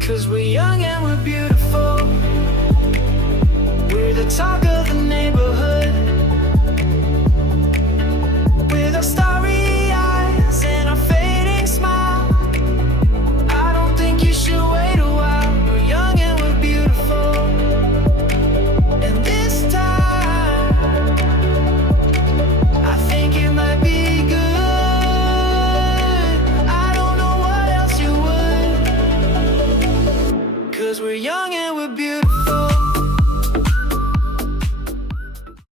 'Cause we're young and we're beautiful. We're the talk of